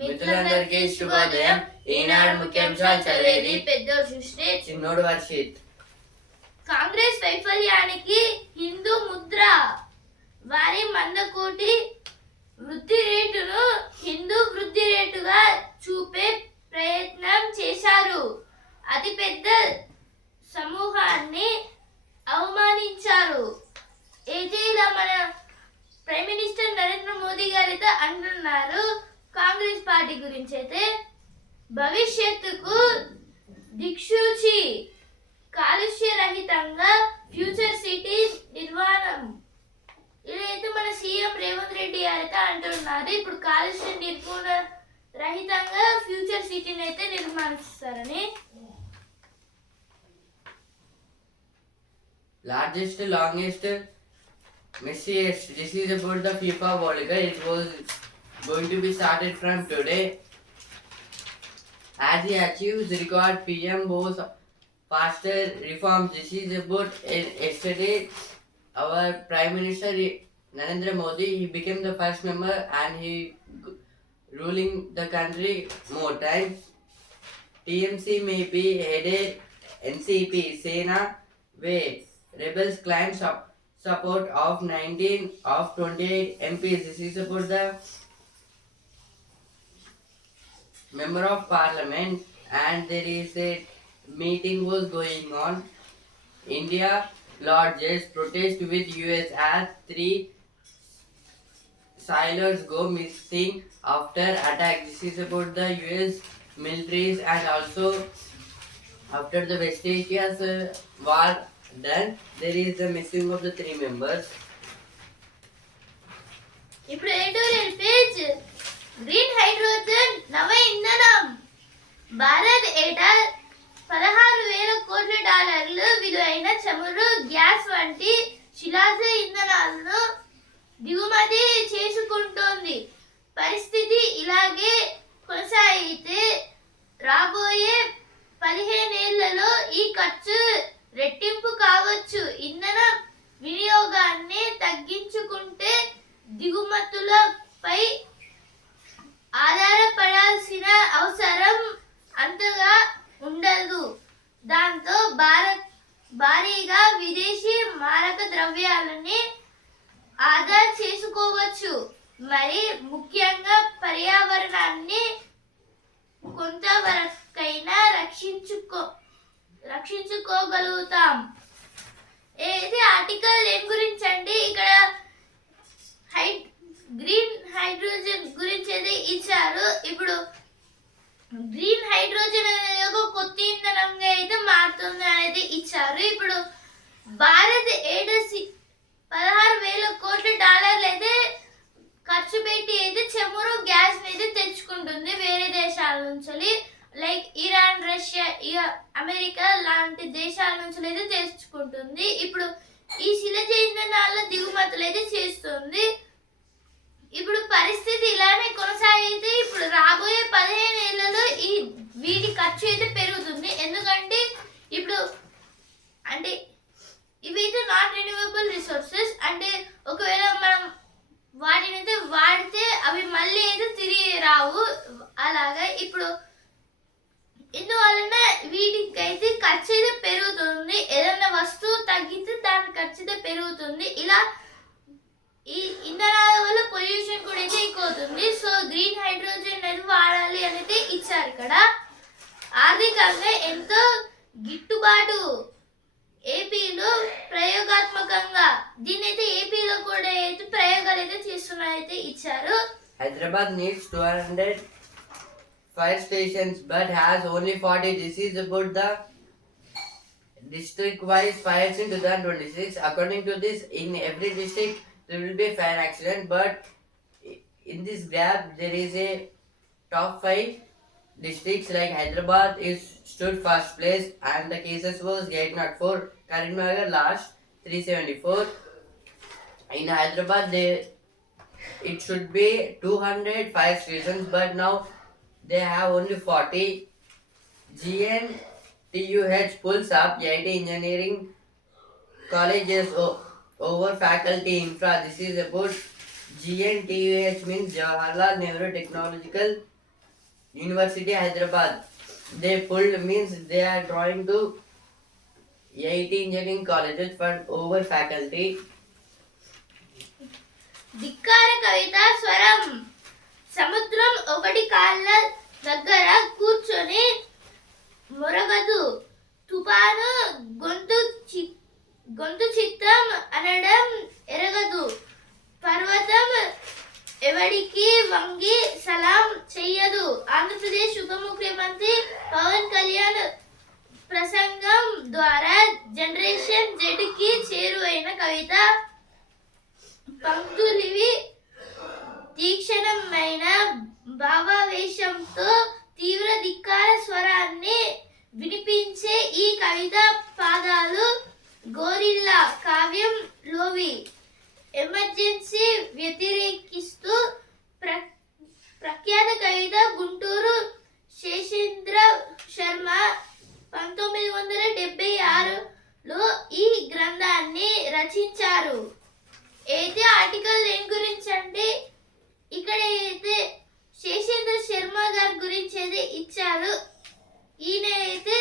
మిత్రులందరికీ శుభోదయం. ఈనాడు ముఖ్యాంశాలు చదివేది పెద్దోడు సృష్టి, చిన్నోడు వర్షిత్. కాంగ్రెస్ వైఫల్యానికి హిందూ ముద్ర. వారి మందకోటి వృద్ధి రేటును హిందూ వృద్ధి రేటుగా చూపే ప్రయత్నం చేశారు. అతిపెద్ద సమూహాన్ని అవమానించారు. అయితే ఇలా మన ప్రైమ్ మినిస్టర్ నరేంద్ర మోదీ గారితో అంటున్నారు కాంగ్రెస్ పార్టీ గురించి. అయితే భవిష్యత్తుకు దిక్సూచి కాలుష్య రహితంగా ఫ్యూచర్ సిటీ నిర్మాణం ఇదైతే మన సీఎం రేవంత్ రెడ్డి గారైతే అంటున్నారు. ఇప్పుడు కాలుష్య నిర్మూలన రహితంగా ఫ్యూచర్ సిటీని అయితే నిర్మిస్తారని. Largest, longest, messiest. This is about the FIFA World Cup. It was going to be started from today. As he achieves record, PM boasts faster reforms. This is about yesterday. Our Prime Minister Narendra Modi, he became the first member and he ruling the country more time. TMC may be headed NCP, Sena way. Rebels claim support of 19 of 28 MPs. This is about the member of parliament, and there is a meeting was going on. India lodges protest with US as 3 sailors go missing after attack. This is about the US militaries, and also after the West Asia's war done, there is the missing of the 3 members. ఇప్పుడు editorial page. Green hydrogen నవ ఇంధనం. భారత్ ఏటా $16,000 కోట్ల విలువైన చమురు, gas వంటి శిలాజ ఇంధనాలను దిగుమతి చేసుకుంటోంది. పరిస్థితి ఇలాగే కొనసాగితే రాబోయే 15 ఏళ్లలో ఈ ఖర్చు రెట్టింపు కావచ్చు. ఇంధన వినియోగాన్ని తగ్గించుకుంటే దిగుమతులపై ఆధారపడాల్సిన అవసరం అంతగా ఉండదు. దాంతో భారీగా విదేశీ మారక ద్రవ్యాలని ఆదా చేసుకోవచ్చు. మరి ముఖ్యంగా పర్యావరణాన్ని కొంతవరకైనా రక్షించుకోగలుగుతాం. ఏది ఆర్టికల్ ఏం గురించి అండి, ఇక్కడ గ్రీన్ హైడ్రోజన్ గురించి అయితే ఇచ్చారు. ఇప్పుడు గ్రీన్ హైడ్రోజన్ అనేది ఒక కొత్త ఇంధనంగా అయితే మారుతుంది అనేది ఇచ్చారు. ఇప్పుడు భారత్ ఏడాది $16,000 కోట్ల అయితే ఖర్చు పెట్టి అయితే చమురు, గ్యాస్ అయితే తెచ్చుకుంటుంది వేరే దేశాల నుంచి. లైక్ ఇరాన్, రష్యా, అమెరికా లాంటి దేశాల నుంచి అయితే తెచ్చుకుంటుంది. ఇప్పుడు ఈ శిలజ ఇంధనాల దిగుమతులు అయితే చేస్తుంది. ఇప్పుడు పరిస్థితి ఇలానే కొనసాగితే ఇప్పుడు రాబోయే 15 ఏళ్లలో వీటి ఖర్చు అయితే పెరుగుతుంది. ఎందుకంటే ఇప్పుడు అంటే ఇవైతే నాట్ రెన్యూవబుల్ రిసోర్సెస్. అంటే ఒకవేళ మనం వాటిని అయితే వాడితే అవి మళ్ళీ అయితే తిరిగి రావు. అలాగా ఇప్పుడు ఇందువలన వీటికైతే ఖర్చు అయితే పెరుగుతుంది. ఏదైనా వస్తువు తగ్గితే దాని ఖర్చు అయితే పెరుగుతుంది. ఇలా ఈ ఇంధనాల వల్ల పొల్యూషన్ కూడా అయితే ఎక్కువ అవుతుంది. సో గ్రీన్ హైడ్రోజన్ అనేది వాడాలి అనేది ఇచ్చారు. ఇక్కడ ఆర్థికంగా ఎంతో గిట్టుబాటు. ఏపీలో ప్రయోగాత్మకంగా దీన్నైతే ఏపీలో కూడా అయితే ప్రయోగాలు అయితే చేస్తున్నారైతే ఇచ్చారు. Hyderabad needs 200 fire stations but has only 40. This is about the district wise fires in 2026. According to this, in every district there will be a fire accident, but in this graph there is a top 5 districts. Like Hyderabad is stood first place and the cases was 804. Karimnagar last 374. In Hyderabad it should be 200 fire stations, but now they have only 40. GNTUH pulls up 80 engineering colleges over faculty infra. This is about GNTUH means Jawaharlal Nehru Technological University Hyderabad. They pulled means they are drawing to 80 engineering colleges for over faculty. ధిక్కార కవిత స్వరం. సముద్రం ఒకటి కాళ్ళ దగ్గర కూర్చొని మొరగదు. తుఫాను గొంతు చిత్తం అనడం ఎరగదు. పర్వతం ఎవడికి వంగి సలాం చెయ్యదు. ఆంధ్రప్రదేశ్ ఉప ముఖ్యమంత్రి పవన్ కళ్యాణ్ ప్రసంగం ద్వారా జనరేషన్ జెడ్ కి చేరువైన కవిత పంక్తులివి తీక్షణమైన భావావేశంతో తీవ్ర ధిక్కార స్వరాన్ని వినిపించే ఈ కవిత పాదాలు గోరిల్లా కావ్యం లోవి. ఎమర్జెన్సీ వ్యతిరేకిస్తూ ప్రఖ్యాత కవిత గుంటూరు శేషేంద్ర శర్మ 1976లో ఈ గ్రంథాన్ని రచించారు. అయితే ఆర్టికల్ దేని గురించి అంటే ఇక్కడ అయితే శేషేంద్ర శర్మ గారి గురించి అయితే ఇచ్చారు. ఈయన అయితే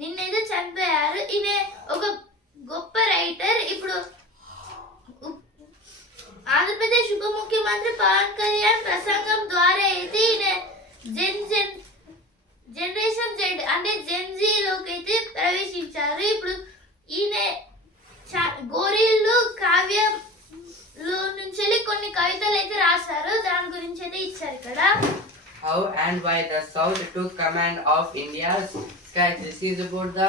నిన్నైతే చనిపోయారు. ఈయన ఒక గొప్ప రైటర్. ఇప్పుడు ఆంధ్రప్రదేశ్ ఉప ముఖ్యమంత్రి పవన్ కళ్యాణ్ ప్రసంగం ద్వారా అయితే ఈయన జనరేషన్ జెడ్ అంటే జెన్జీలోకి అయితే ప్రవేశించారు. ఇప్పుడు ఈయన గోరిల్లు కావ్యంలో నుంచి కొన్ని కవితలు అయితే రాశారు. దాని గురించి అయితే ఇచ్చారు ఇక్కడ. How and why the South took command of India's skies. This is about the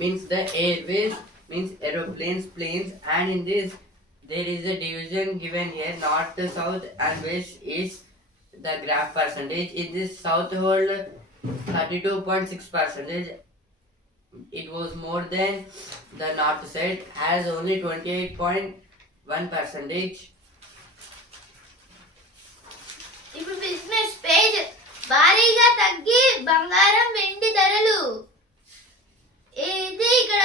means the airways, means aeroplanes, planes, and in this there is a division given here: north, south, and west is the graph percentage. In this south hold 32.6%. It was more than the north side, has only 28.1%. ఇప్పుడు business page. భారీగా తగ్గి బంగారం వెండి ధరలు. అయితే ఇక్కడ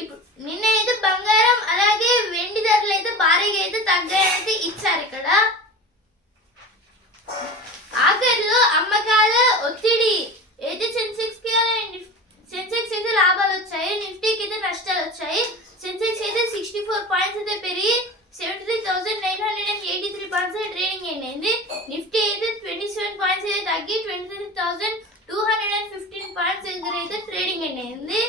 ఇప్పుడు నిన్న అయితే బంగారం అలాగే వెండి ధరలు అయితే భారీగా అయితే తగ్గాయని ఇచ్చారు ఇక్కడ. ఆఖరిలో అమ్మకాల ఒత్తిడి. అయితే సెన్సెక్స్ అయితే లాభాలు వచ్చాయి. నిఫ్టీకి అయితే నష్టాలు వచ్చాయి. సెన్సెక్స్ అయితే 64 పాయింట్స్ అయితే పెరిగి 73,983 పాయింట్స్ ట్రేడింగ్ అయింది. నిఫ్టీ అయితే 27 పాయింట్స్ అయితే తగ్గి 23,215 పాయింట్స్ దగ్గర అయితే ట్రేడింగ్ అయింది.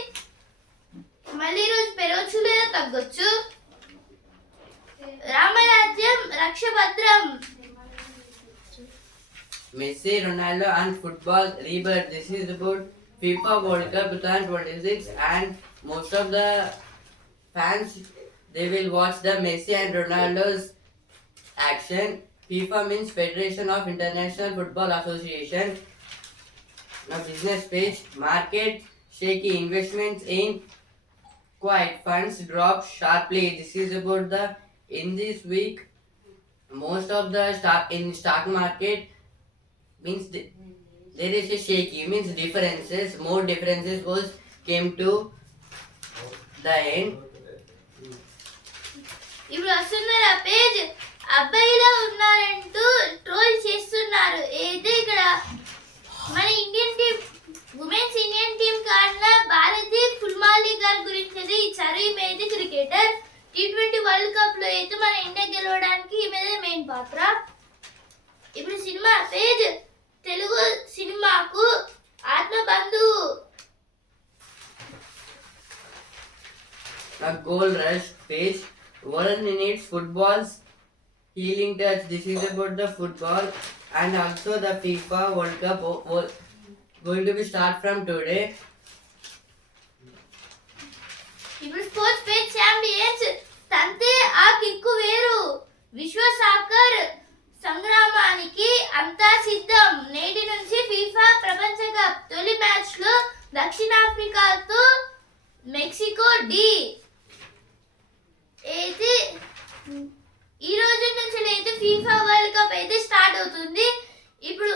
మళ్ళీ రోజు పెరగచ్చు లేదా తగ్గొచ్చు. రామరాజ్యం రక్షభద్రం. Messi, Ronaldo and football rebirth. This is about FIFA World Cup 2026 and most of the fans they will watch the Messi and Ronaldo's action. FIFA means Federation of International Football Association. Now business page. Market shaky. Investments in quiet funds drop sharply. This is about the in this week most of the stock market means there is a shaky means differences, more differences was came to the end. ఇప్పుడు వస్తున్నారు ఆ page. అబ్బాయిలా ఉన్నారంటూ troll చేస్తున్నారు. అయితే ఇక్కడ మన Indian team women's Indian team కాడిన భారతి ఫుల్మాలి గారి గురించి అయితే ఇచ్చారు. ఈమె అయితే క్రికెటర్. T20 వరల్డ్ కప్ లో అయితే మన ఇండియా గెలవడానికి ఈమె మెయిన్ పాత్ర. ఇప్పుడు సినిమా పేజ్. తెలుగు సినిమాకు ఆత్మబంధువు. A goal rush page. World needs football's healing touch. This is about the football and also the FIFA World Cup going to be start from today. ఇప్పుడు స్పోర్ట్స్ పేజ్. ఛాంపియన్స్ తంతే ఆ kick వేరు. విశ్వ soccer సంగ్రామానికి అంతా సిద్ధం. నేటి నుంచి FIFA ప్రపంచ కప్ తొలి మ్యాచ్ లో దక్షిణాఫ్రికాతో మెక్సికో డి. అయితే ఈ రోజు నుంచి అయితే ఫీఫా వరల్డ్ కప్ అయితే స్టార్ట్ అవుతుంది. ఇప్పుడు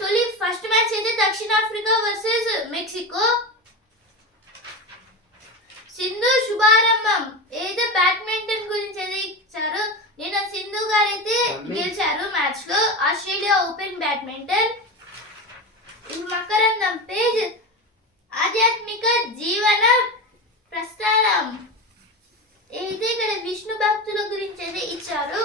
తొలి ఫస్ట్ మ్యాచ్ అయితే దక్షిణాఫ్రికా వర్సెస్ మెక్సికో. సింధు శుభారంభం. ఏదో బ్యాడ్మింటన్ గురించి అయితే ఇచ్చారు. నిన్న సింధు గారు అయితే గెలిచారు మ్యాచ్ లో Australia open badminton. Some page ఆధ్యాత్మిక జీవన ప్రస్థానం. అయితే ఇక్కడ విష్ణు భక్తుల గురించి అయితే ఇచ్చారు.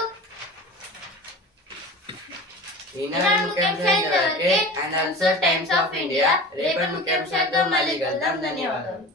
ఈనాడు ముఖ్యాంశాలు ఇంతవరకే. And also times of India. రేపటి ముఖ్యాంశాలతో మళ్ళీ కలుద్దాం. ధన్యవాదాలు.